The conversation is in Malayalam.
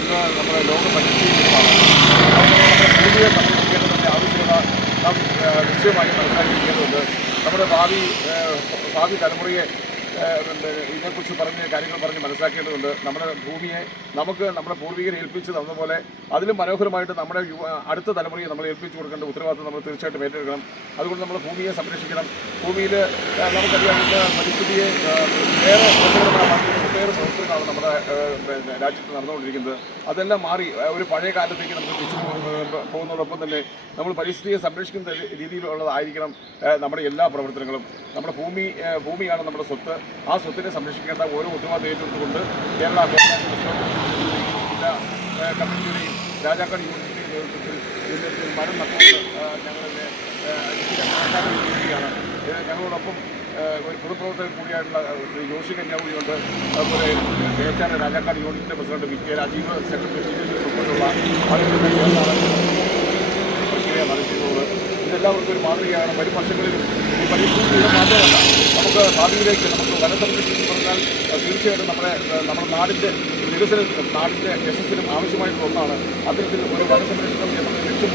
ഇന്ന് നമ്മുടെ ലോക പരിസ്ഥിതി സംരക്ഷിക്കേണ്ടതിന്റെ ആവശ്യകത നാം നിശ്ചയമായി മനസ്സിലാക്കിയിരിക്കേണ്ടതുണ്ട്. നമ്മുടെ ഭാവി ഭാവി തലമുറയെ ഇതിനെക്കുറിച്ച് പറഞ്ഞ് കാര്യങ്ങൾ പറഞ്ഞ് മനസ്സിലാക്കേണ്ടതുണ്ട്. നമ്മുടെ ഭൂമിയെ നമുക്ക് നമ്മുടെ പൂർവികരെ ഏൽപ്പിച്ച് തന്നതുപോലെ അതിലും മനോഹരമായിട്ട് നമ്മുടെ അടുത്ത തലമുറയെ നമ്മൾ ഏൽപ്പിച്ചു കൊടുക്കേണ്ട ഉത്തരവാദിത്വം നമ്മൾ തീർച്ചയായിട്ടും ഏറ്റെടുക്കണം. അതുകൊണ്ട് നമ്മൾ ഭൂമിയെ സംരക്ഷിക്കണം. ഭൂമിയിൽ നമുക്കറിയാം ഇന്ന് പരിസ്ഥിതിയെ വേറെ പ്രവർത്തനങ്ങളാണ് നമ്മുടെ രാജ്യത്ത് നടന്നുകൊണ്ടിരിക്കുന്നത്. അതെല്ലാം മാറി ഒരു പഴയ കാലത്തേക്ക് നമുക്ക് തിരിച്ചു പോകുന്ന- പോകുന്നതോടൊപ്പം തന്നെ നമ്മൾ പരിസ്ഥിതിയെ സംരക്ഷിക്കുന്ന രീതിയിലുള്ളതായിരിക്കണം നമ്മുടെ എല്ലാ പ്രവർത്തനങ്ങളും. നമ്മുടെ ഭൂമി ഭൂമിയാണ് നമ്മുടെ സ്വത്ത്. ആ സ്വത്തിനെ സംരക്ഷിക്കേണ്ട ഓരോ ഉത്തരവാദിത്വം ഏറ്റെടുത്തുകൊണ്ട് കേരള ജില്ലാ കമ്മിറ്റിയുടെയും രാജാക്കാട് യൂണിറ്റിന്റെയും നേതൃത്വത്തിൽ മരം നട്ടുകൊണ്ട് ഞങ്ങളുടെ ഞങ്ങളോടൊപ്പം ഒരു പൊതുപ്രവർത്തകൻ കൂടിയായിട്ടുള്ള ശ്രീ ജോഷി കന്യാകുടിയുണ്ട് അതുപോലെ കേച്ചാട് രാജാക്കാട് യൂണിറ്റിന്റെ president V. K. Rajeev secretary P J. ഉൾപ്പെടെയുള്ള ആളുകളുടെ പ്രക്രിയ നടത്തിയിട്ടുള്ളത്. ഇതെല്ലാവർക്കും ഒരു മാതൃകയാണ്. വരും വർഷങ്ങളിലും ഈ പരിസ്ഥിതി മാത്രമല്ല നമുക്ക് ഭാവിയിലേക്ക് നമുക്ക് വനസംരക്ഷണം പറഞ്ഞാൽ അഹ് തീർച്ചയായിട്ടും നമ്മുടെ നമ്മുടെ നാടിന്റെ വികസനത്തിനും നാടിന്റെ യശസ്സിനും ആവശ്യമായിട്ടുള്ള ഒന്നാണ്. അത്തരത്തിൽ ഒരു വനസംരക്ഷണം എന്നുള്ള ലക്ഷ്യം